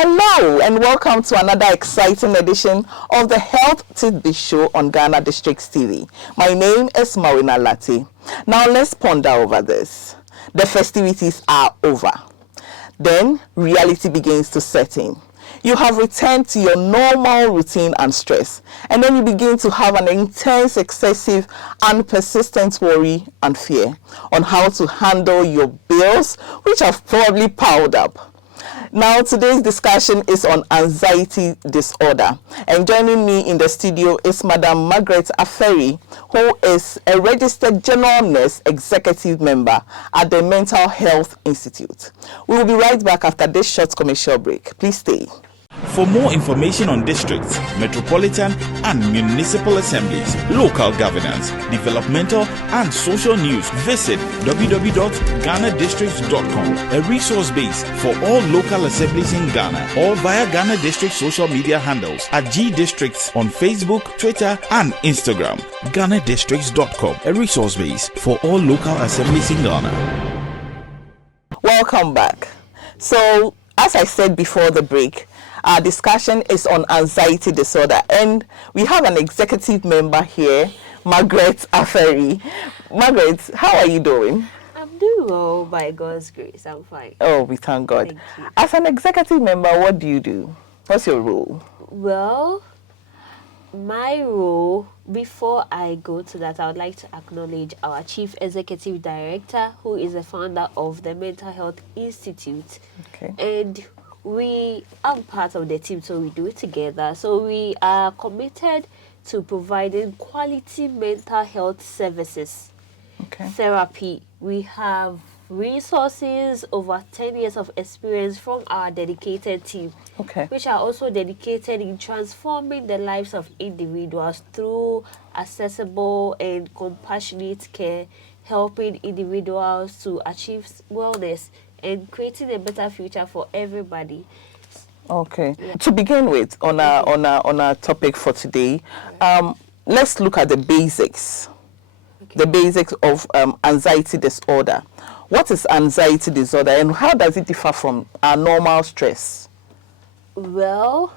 Hello and welcome to another exciting edition of the Health Tidbit Show on Ghanadistricts TV. My name is Marina Latte. Now let's ponder over this. The festivities are over. Then reality begins to set in. You have returned to your normal routine and stress, and then you begin to have an intense, excessive, and persistent worry and fear on how to handle your bills, which have probably piled up. Now, today's discussion is on anxiety disorder, and joining me in the studio is Madam Margaret Aferi, who is a registered general nurse executive member at the Mental Health Institute. We will be right back after this short commercial break. Please stay. For more information on districts, metropolitan and municipal assemblies, local governance, developmental and social news, visit www.ghanadistricts.com, a resource base for all local assemblies in Ghana, or via Ghana District social media handles at G Districts on Facebook, Twitter and Instagram. Ghanadistricts.com, a resource base for all local assemblies in Ghana. Welcome back. So, as I said before the break, our discussion is on anxiety disorder, and we have an executive member here, Margaret Aferi. Margaret, how are you doing? I'm doing well, by God's grace. I'm fine. Oh, we thank God. Thank you. As an executive member, what do you do? What's your role? Well, my role, before I go to that, I would like to acknowledge our Chief Executive Director, who is the founder of the Mental Health Institute. Okay. And I'm part of the team, so we do it together. So we are committed to providing quality mental health services, therapy. We have resources, over 10 years of experience from our dedicated team, which are also dedicated in transforming the lives of individuals through accessible and compassionate care, helping individuals to achieve wellness and creating a better future for everybody. Okay. Yeah. To begin with, on our topic for today, let's look at the basics. The basics of anxiety disorder. What is anxiety disorder, and how does it differ from our normal stress? Well,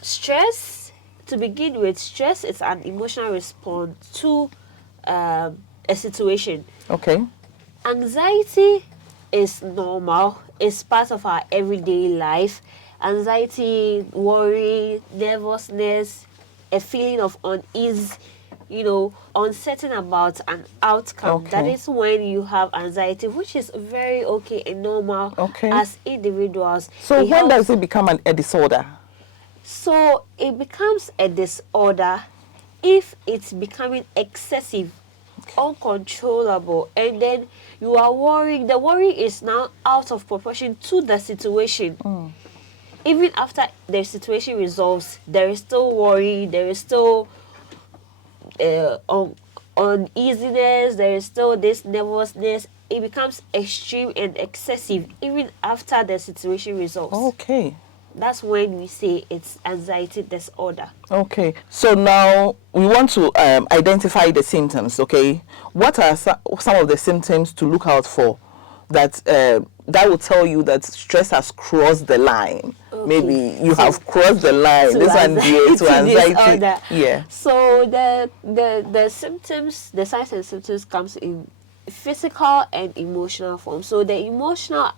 stress, to begin with, stress is an emotional response to a situation. Okay. Anxiety is normal. It's part of our everyday life. Anxiety, worry, nervousness, a feeling of unease, uncertain about an outcome. That is when you have anxiety, which is very okay and normal as individuals. So when does it become a disorder? So it becomes a disorder if it's becoming excessive, uncontrollable, and then you are worrying. The worry is now out of proportion to the situation. Even after the situation resolves, there is still worry, there is still uneasiness, there is still this nervousness. It becomes extreme and excessive even after the situation resolves. That's when we say it's anxiety disorder. Okay. So now we want to identify the symptoms, What are some of the symptoms to look out for that will tell you that stress has crossed the line? Maybe you have crossed the line. This one to anxiety. Yeah. So the symptoms, the signs and symptoms comes in physical and emotional form. So the emotional,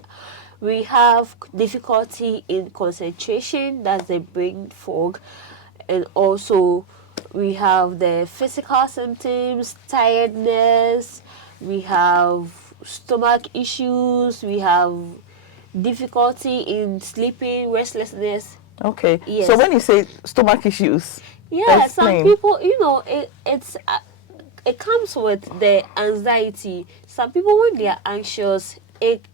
we have difficulty in concentration, that's the brain fog, and also we have the physical symptoms, tiredness, we have stomach issues, we have difficulty in sleeping, restlessness. Yes. So when you say stomach issues, some people, it comes with the anxiety. Some people, when they are anxious, it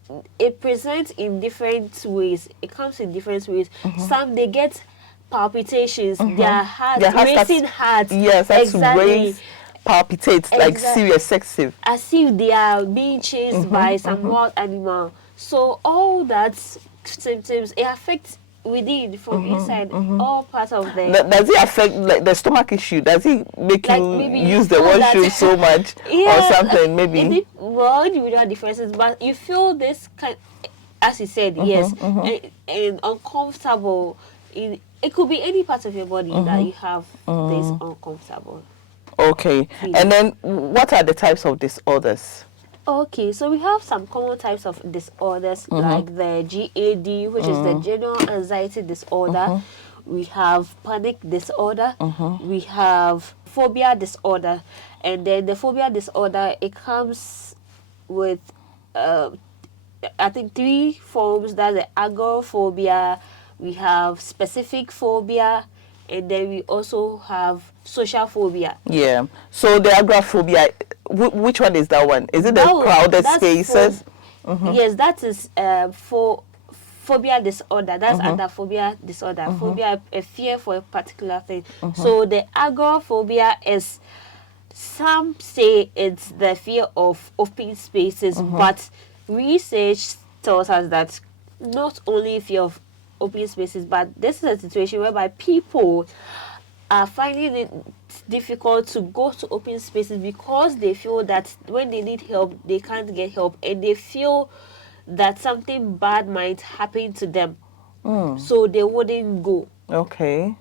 presents in different ways. It comes in different ways. Some, they get palpitations, their heart, racing heart. Yes, that's race, palpitates, like serious, excessive. As if they are being chased by some wild animal. So all that symptoms, it affects within, from inside, all part of the... Does it affect the stomach issue? Does it make you use the washroom so much or something? Maybe. Individual differences, but you feel this kind... as you said, yes, and uncomfortable. It could be any part of your body that you have this uncomfortable. Okay. And then what are the types of disorders? Okay, so we have some common types of disorders like the GAD, which is the general anxiety disorder. We have panic disorder. We have phobia disorder. And then the phobia disorder, it comes with, I think, 3 forms. That's the agoraphobia. We have specific phobia. And then we also have social phobia. Yeah. So the agoraphobia, which one is that one? Is it the crowded spaces? Yes, that is for phobia disorder. That's under phobia disorder. Phobia, a fear for a particular thing. So the agoraphobia is, some say it's the fear of open spaces, but research tells us that not only fear of open spaces, but this is a situation whereby people are finding it difficult to go to open spaces because they feel that when they need help, they can't get help, and they feel that something bad might happen to them, so they wouldn't go. Okay.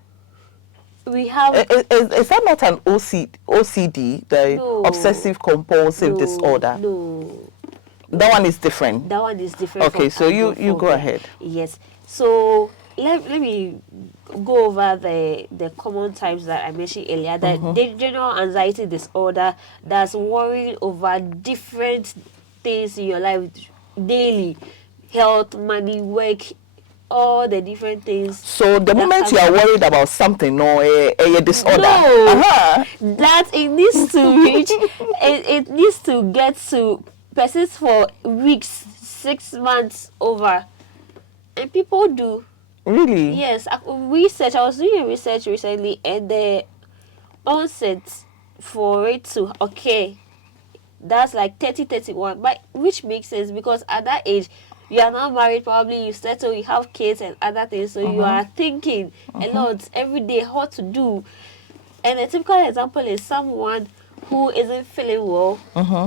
We have... Is that not an OCD, the No. obsessive compulsive disorder? No. That one is different. That one is different. Okay, so you go agoraphobia. ahead. Yes. So let me go over the common types that I mentioned earlier. The general anxiety disorder, that's worrying over different things in your life daily, health, money, work, all the different things. So the moment you are worried about something or a disorder, that it needs to reach, it needs to get to persist for weeks, 6 months over, and people do. Really? Yes, I was doing a research recently, and the onset for it to occur, that's like 30, 31, but which makes sense because at that age you are not married, probably you settle, you have kids and other things, so you are thinking a lot every day what to do. And a typical example is someone who isn't feeling well,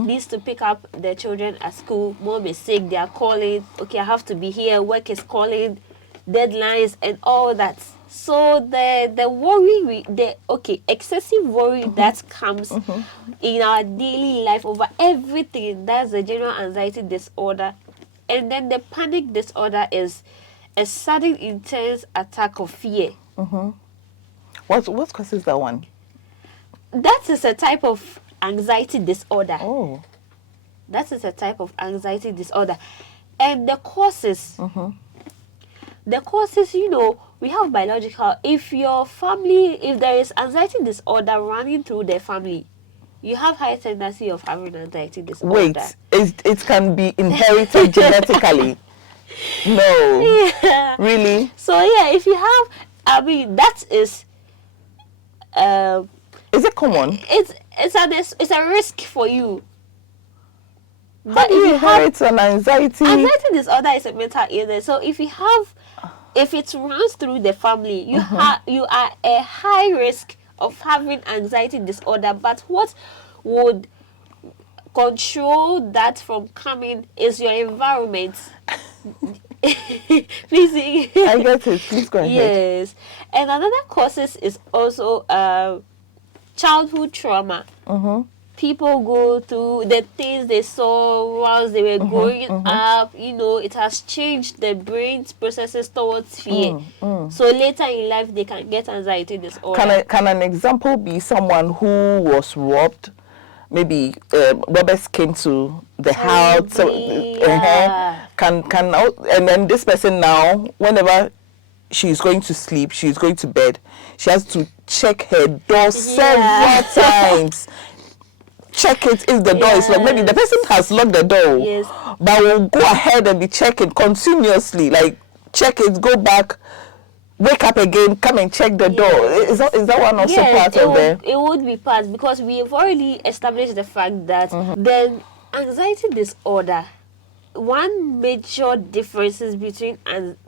needs to pick up their children at school. Mom is sick, they are calling, okay, I have to be here, work is calling, deadlines and all that. So the worry, excessive worry that comes in our daily life over everything, that's the general anxiety disorder. And then the panic disorder is a sudden intense attack of fear. What causes that one? That is a type of anxiety disorder. Oh. That is a type of anxiety disorder. And the causes, we have biological. If your family, if there is anxiety disorder running through the family, you have high tendency of having anxiety disorder. Wait, it can be inherited genetically? No. Yeah. Really? So yeah, if you have, that is... is it common? It's a risk for you. How do you inherit an anxiety? Anxiety disorder is a mental illness. So if it runs through the family, you are a high risk of having anxiety disorder. But what would control that from coming is your environment. Please. I get it. Please go ahead. Yes. And another causes is also childhood trauma. People go through the things they saw whilst they were growing up. It has changed the brain's processes towards fear. So later in life, they can get anxiety disorder. Can an example be someone who was robbed? Maybe robbers came to the house. So, and then this person now, whenever she's going to sleep, she's going to bed, she has to check her door several times. Check it if the door is locked. Maybe the person has locked the door, but will go ahead and be checking continuously. Like, check it, go back, wake up again, come and check the door. Is that one also part of it? It would be part, because we have already established the fact that the anxiety disorder, one major differences between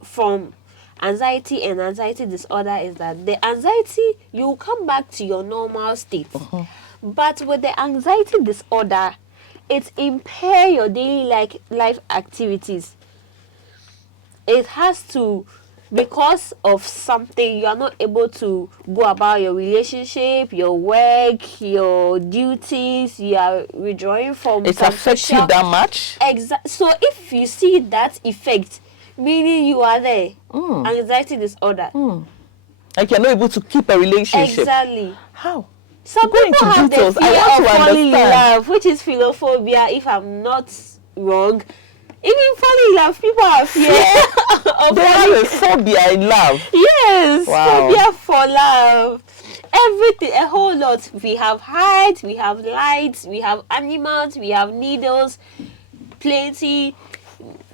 from anxiety and anxiety disorder is that the anxiety, you come back to your normal state. But with the anxiety disorder, it impairs your daily life activities. it has to, because of something, you are not able to go about your relationship, your work, your duties, you are withdrawing from It some affects you social. that much? So if you see that effect, meaning you are there, anxiety disorder. Like you're not able to keep a relationship. Exactly. How? Some Go people into have details. the I fear want of to falling in understand. love, which is philophobia, if I'm not wrong. Even falling in love, people have fear of They falling. have a phobia in love. Yes, Wow. phobia for love. Everything, a whole lot. We have height, we have lights, we have animals, we have needles, plenty.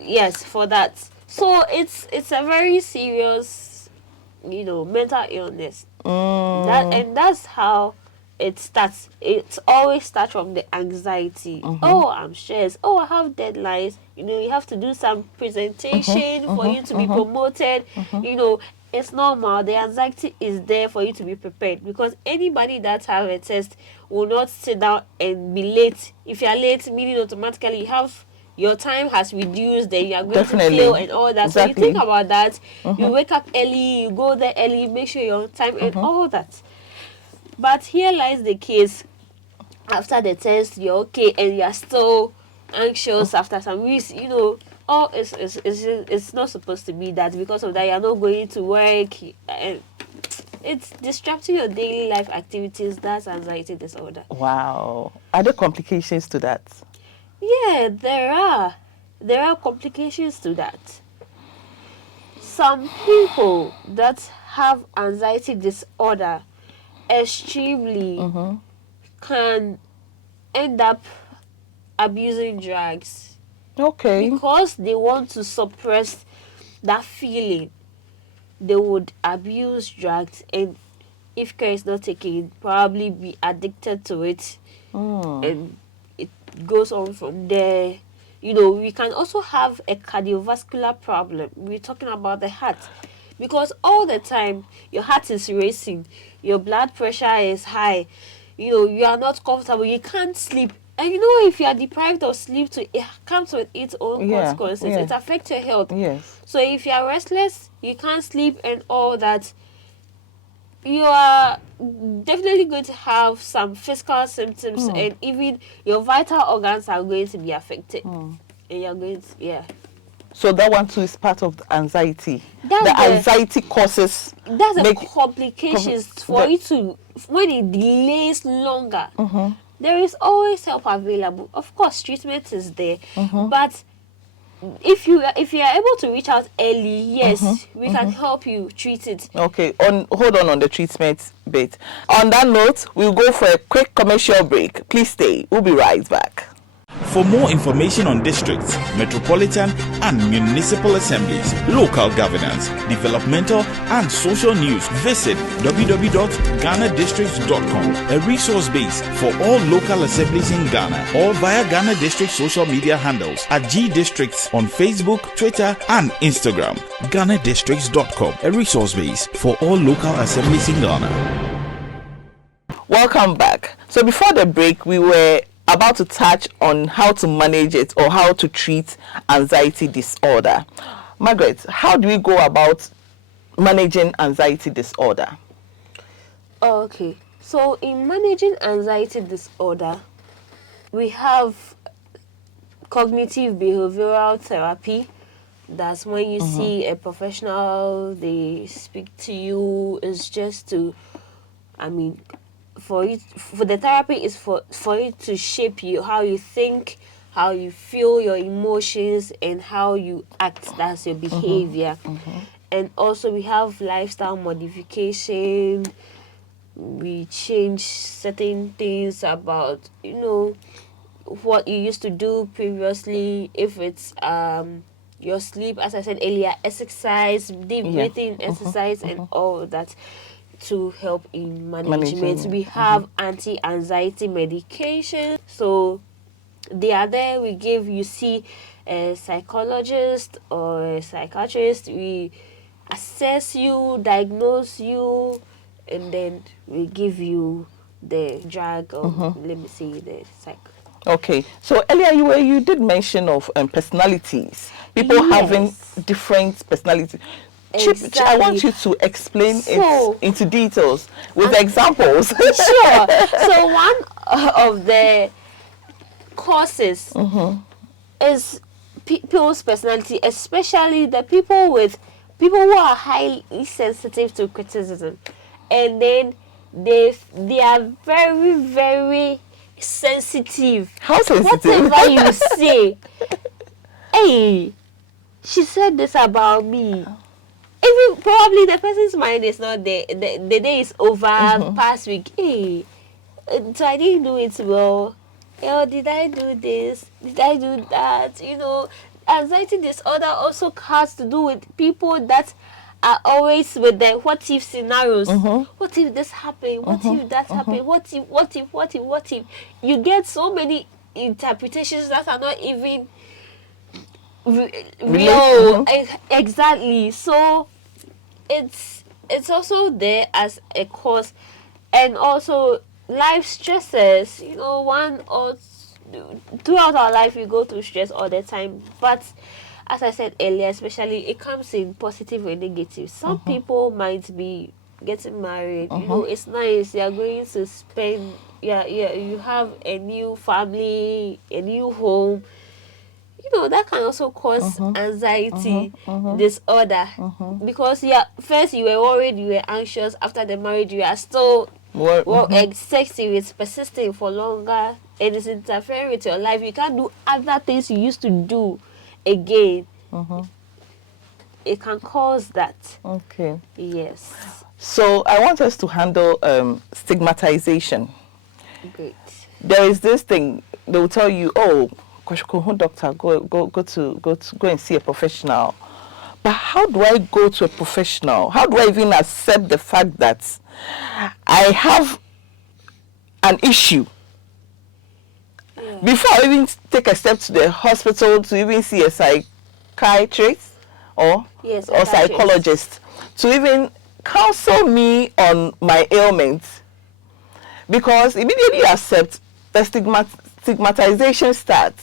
Yes, for that. So it's a very serious, mental illness. That's how it starts. It always starts from the anxiety. Oh, I'm stressed. Oh, I have deadlines. You have to do some presentation for you to be promoted. It's normal. The anxiety is there for you to be prepared, because anybody that have a test will not sit down and be late. If you are late, meaning automatically you have your time has reduced, then you are going Definitely. to fail and all that. Exactly. So you think about that. You wake up early, you go there early, make sure you're on time and all that. But here lies the case. After the test, you're okay and you're still anxious after some weeks, oh, it's not supposed to be that. Because of that, you're not going to work, and it's disrupting your daily life activities. That's anxiety disorder. Wow. Are there complications to that? Yeah, there are complications to that. Some people that have anxiety disorder extremely can end up abusing drugs. Okay. Because they want to suppress that feeling, they would abuse drugs, and if care is not taken, probably be addicted to it, and it goes on from there. We can also have a cardiovascular problem. We're talking about the heart, because all the time your heart is racing, your blood pressure is high, you are not comfortable, you can't sleep. And if you are deprived of sleep too, it comes with its own consequences. Yeah. It affects your health. Yes. So if you are restless, you can't sleep and all that, you are definitely going to have some physical symptoms, and even your vital organs are going to be affected. And you're going to, So that one too is part of the anxiety. That's Anxiety causes. That's the complications for you to, when it delays longer. There is always help available. Of course, treatment is there, but if you are able to reach out early, yes, we can help you treat it. Okay, hold on the treatment bit. On that note, we'll go for a quick commercial break. Please stay. We'll be right back. For more information on districts, metropolitan and municipal assemblies, local governance, developmental and social news, visit www.ghanadistricts.com, a resource base for all local assemblies in Ghana, or via Ghana District social media handles at Ghanadistricts on Facebook, Twitter and Instagram. Ghanadistricts.com, a resource base for all local assemblies in Ghana. Welcome back. So before the break, we were about to touch on how to manage it or how to treat anxiety disorder. Margaret, how do we go about managing anxiety disorder? Okay, so in managing anxiety disorder, we have cognitive behavioral therapy. That's when you see a professional, they speak to you. It's just to, for the therapy is for it to shape you, how you think, how you feel, your emotions, and how you act. That's your behavior. And also we have lifestyle modification. We change certain things about what you used to do previously. If it's your sleep, as I said earlier, exercise, deep breathing exercise, and all that, to help in management. We have anti-anxiety medication, so they are there. We give, you see a psychologist or a psychiatrist, we assess you, diagnose you, and then we give you the drug, or let me see, the psych. Okay. So earlier you did mention of personalities. People having different personalities. Exactly. I want you to explain it into details with examples. Sure. So one of the causes is people's personality, especially the people who are highly sensitive to criticism, and then they are very, very sensitive. How sensitive? Whatever you say, hey, she said this about me. Even probably the person's mind is not there. The day is over. Past week, hey, so I didn't do it well. Oh, did I do this? Did I do that? You know, anxiety disorder also has to do with people that are always with the what if scenarios. What if this happened? What if that happened? What if? You get so many interpretations that are not even real. Exactly. So it's also there as a cause, and also life stresses. You know, throughout our life we go through stress all the time, but as I said earlier, especially it comes in positive and negative. Some people might be getting married. You know, it's nice. You are going to spend. Yeah. You have a new family, a new home. You know, that can also cause anxiety disorder, because first you were worried, you were anxious. After the marriage, you are still sexy, it's persisting for longer, and it's interfering with your life. You can't do other things you used to do again. It can cause that. Okay. Yes. So I want us to handle stigmatization. Great. There is this thing, they will tell you, oh, doctor, go and see a professional. But how do I go to a professional? How do I even accept the fact that I have an issue before I even take a step to the hospital to even see a psychiatrist or psychologist to even counsel me on my ailments? Because immediately you accept, the stigmatization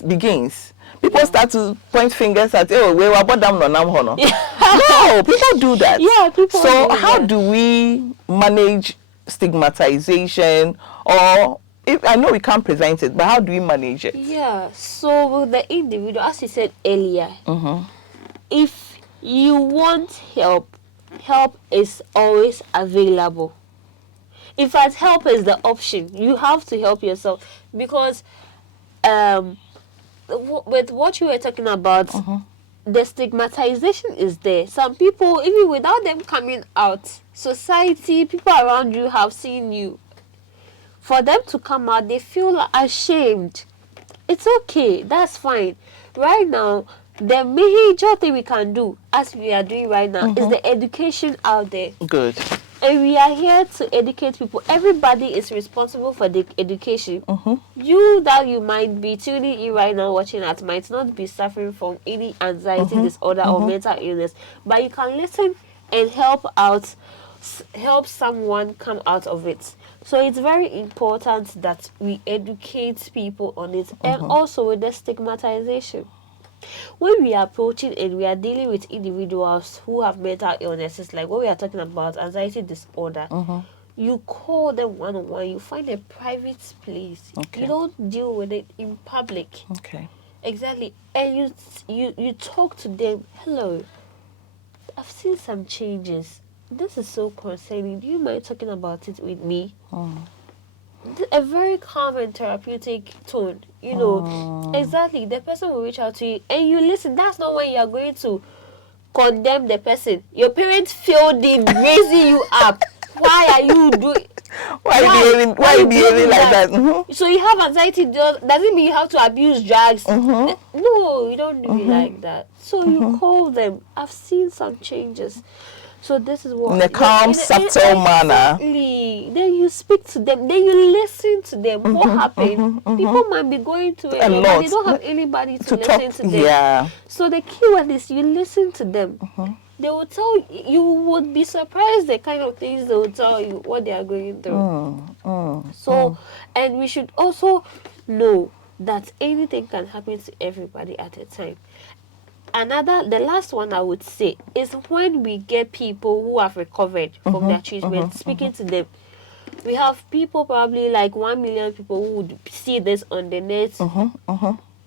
begins. People start to point fingers at, oh, we were about them no. No, people do that. Yeah, people. So how do we manage stigmatization? Or I know we can't prevent it, but how do we manage it? Yeah. So with the individual, as you said earlier, if you want help is always available. In fact, help is the option. You have to help yourself, because with what you were talking about, the stigmatization is there. Some people, even without them coming out, society, people around you have seen you. For them to come out, they feel ashamed. It's okay. That's fine. Right now, the major thing we can do, as we are doing right now, is the education out there. Good. And we are here to educate people. Everybody is responsible for the education. You that you might be tuning in right now, watching that, might not be suffering from any anxiety disorder or mental illness, but you can listen and help someone come out of it. So it's very important that we educate people on it, and also with the stigmatization. When we are approaching and we are dealing with individuals who have mental illnesses, like what we are talking about, anxiety disorder, you call them one-on-one. You find a private place. Okay. You don't deal with it in public. Okay. Exactly. And you talk to them. Hello, I've seen some changes. This is so concerning. Do you mind talking about it with me? A very calm and therapeutic tone, you know. Exactly. The person will reach out to you and you listen. That's not when you are going to condemn the person. Your parents failed in raising you up. Why are you doing? Why are you behaving like that? So you have anxiety. Doesn't mean you have to abuse drugs. No, you don't do it like that. So you call them. I've seen some changes. So this is what, in a calm, subtle manner. Then you speak to them. Then you listen to them. What happened? People might be going through a lot, but they don't have anybody to listen to them. Yeah. So the key word is you listen to them. They will tell you. You would be surprised the kind of things they will tell you, what they are going through. And we should also know that anything can happen to everybody at a time. The last one I would say is when we get people who have recovered from their treatment, speaking to them. We have people, probably like 1 million people, who would see this on the net.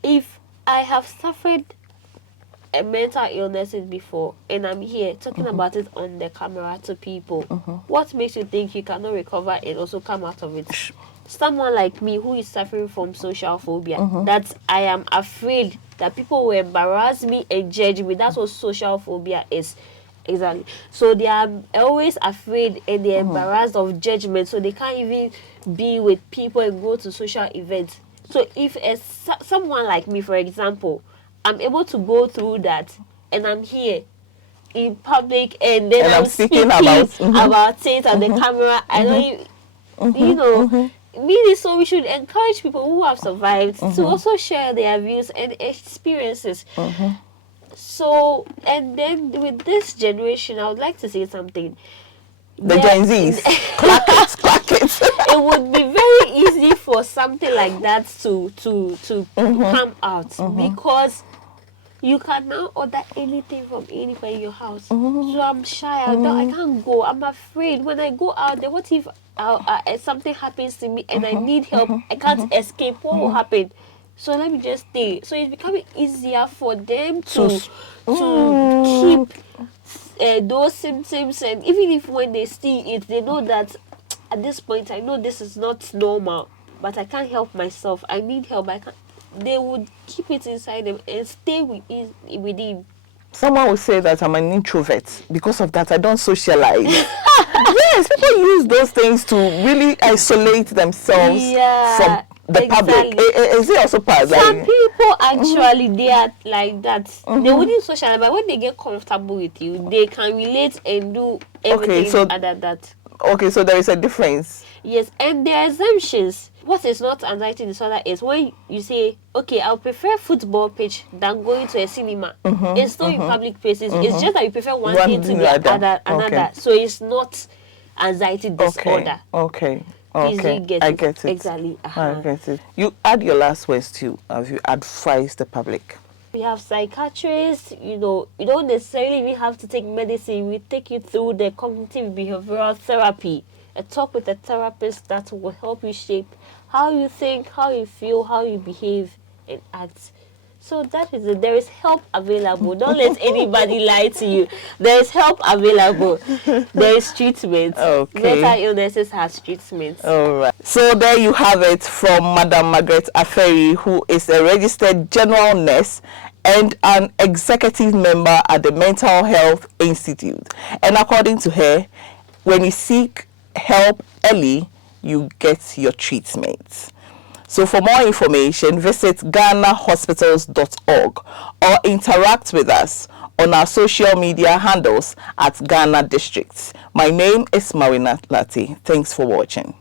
If I have suffered a mental illnesses before and I'm here talking about it on the camera to people, what makes you think you cannot recover and also come out of it? Someone like me who is suffering from social phobia, that I am afraid that people will embarrass me and judge me. That's what social phobia is. Exactly. So they are always afraid and they're embarrassed of judgment, so they can't even be with people and go to social events. So if someone like me, for example, I'm able to go through that and I'm here in public and then I'm speaking about it on the camera, I don't, you know, really, so we should encourage people who have survived to also share their views and experiences. So, and then with this generation, I would like to say something. The Gen Zs, clack it. It would be very easy for something like that to come out, because you can now order anything from anywhere in your house. So I'm shy. I can't go. I'm afraid when I go out there. What if something happens to me and I need help? I can't escape. What will happen? So let me just stay. So it's becoming easier for them to keep those symptoms, and even if when they see it, they know that at this point I know this is not normal, but I can't help myself. I need help. They would keep it inside them and stay within. Someone would say that I'm an introvert. Because of that, I don't socialize. Yes, people use those things to really isolate themselves from the public. Is it also part? Some people actually they are like that. They wouldn't socialize, but when they get comfortable with you, they can relate and do everything other that. Okay, so there is a difference. Yes, and there are exemptions. What is not anxiety disorder is when you say, okay, I'll prefer football pitch than going to a cinema. It's still in public places. It's just that you prefer one thing to the another. Okay. So it's not anxiety disorder. Okay. I get it. Exactly. I get it. You add your last words too. Have you advised the public? We have psychiatrists, you don't necessarily even have to take medicine. We take you through the cognitive behavioral therapy. A talk with a therapist that will help you shape how you think, how you feel, how you behave and act. So that is it. There is help available. Don't let anybody lie to you. There is help available. There is treatment. Okay. Mental illnesses has treatment. All right. So there you have it from Madam Margaret Aferi, who is a registered general nurse and an executive member at the Mental Health Institute. And according to her, when you seek help early, you get your treatment. So for more information, visit ghanahospitals.org or interact with us on our social media handles at Ghana Districts. My name is Marina Lati. Thanks for watching.